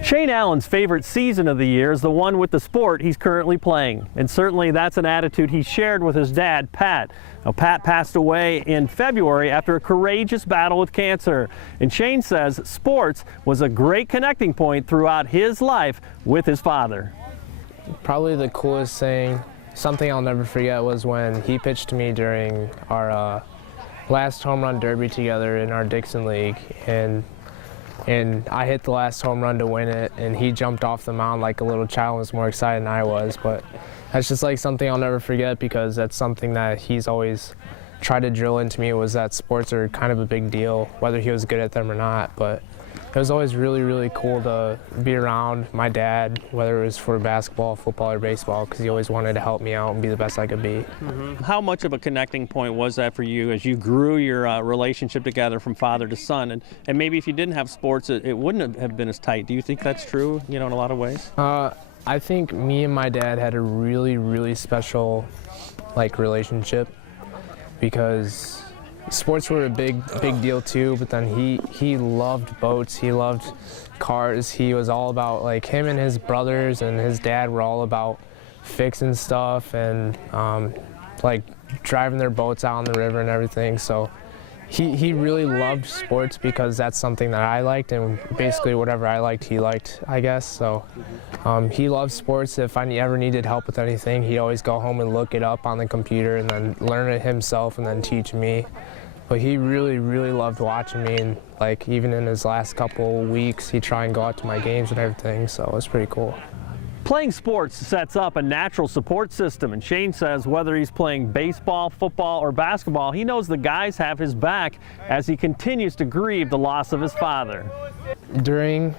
Shayne Allen's favorite season of the year is the one with the sport he's currently playing, and certainly that's an attitude he shared with his dad, Pat. Now, Pat passed away in February after a courageous battle with cancer, and Shayne says sports was a great connecting point throughout his life with his father. Probably the coolest thing, something I'll never forget, was when he pitched to me during our last home run derby together in our Dixon League, and I hit the last home run to win it, and he jumped off the mound like a little child and was more excited than I was. But that's just like something I'll never forget, because that's something that he's always tried to drill into me, was that sports are kind of a big deal, whether he was good at them or not. But it was always really, really cool to be around my dad, whether it was for basketball, football, or baseball, because he always wanted to help me out and be the best I could be. How much of a connecting point was that for you as you grew your relationship together from father to son? And maybe if you didn't have sports, it wouldn't have been as tight. Do you think that's true, in a lot of ways? I think me and my dad had a really, really special relationship, because sports were a big deal too, but then he loved boats, he loved cars. He was all about, him and his brothers and his dad were all about fixing stuff and driving their boats out on the river and everything. So he really loved sports, because that's something that I liked, and basically whatever I liked, he liked, I guess. So he loved sports. If I ever needed help with anything, he'd always go home and look it up on the computer and then learn it himself and then teach me. But he really, really loved watching me, and even in his last couple weeks, he'd try and go out to my games and everything, so it was pretty cool. Playing sports sets up a natural support system, and Shayne says whether he's playing baseball, football, or basketball, he knows the guys have his back as he continues to grieve the loss of his father. During,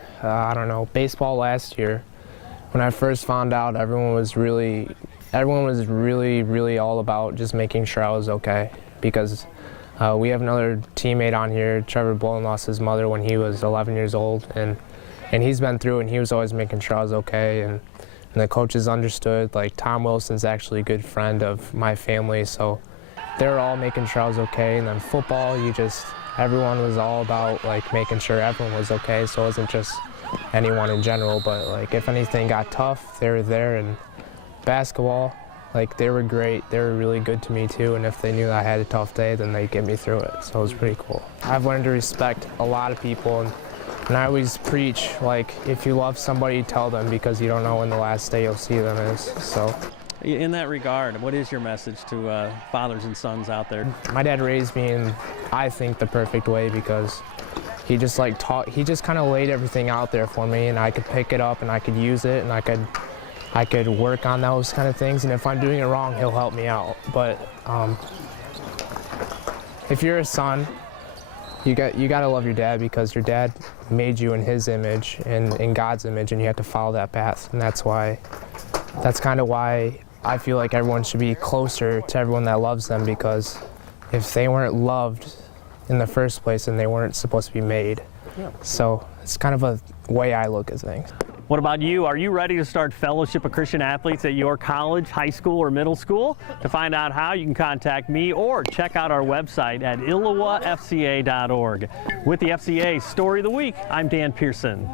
baseball last year, when I first found out, everyone was really all about just making sure I was okay, because we have another teammate on here, Trevor Bullen, lost his mother when he was 11 years old, and he's been through it, and he was always making sure I was okay, and the coaches understood. Tom Wilson's actually a good friend of my family, so they were all making sure I was okay. And then football, everyone was all about making sure everyone was okay, so it wasn't just anyone in general, but if anything got tough, they were there. And basketball, they were great. They were really good to me too, and if they knew I had a tough day, then they'd get me through it, so it was pretty cool. I've learned to respect a lot of people, and I always preach, if you love somebody, tell them, because you don't know when the last day you'll see them is. So, in that regard, what is your message to fathers and sons out there? My dad raised me in, I think, the perfect way, because he just he just kind of laid everything out there for me, and I could pick it up and I could use it, and I could work on those kind of things, and if I'm doing it wrong, he'll help me out. But if you're a son, you got to love your dad, because your dad made you in his image and in God's image, and you have to follow that path. And that's kind of why I feel like everyone should be closer to everyone that loves them, because if they weren't loved in the first place, then they weren't supposed to be made. Yeah. So it's kind of a way I look at things. What about you? Are you ready to start Fellowship of Christian Athletes at your college, high school, or middle school? To find out how, you can contact me or check out our website at illowafca.org. With the FCA Story of the Week, I'm Dan Pearson.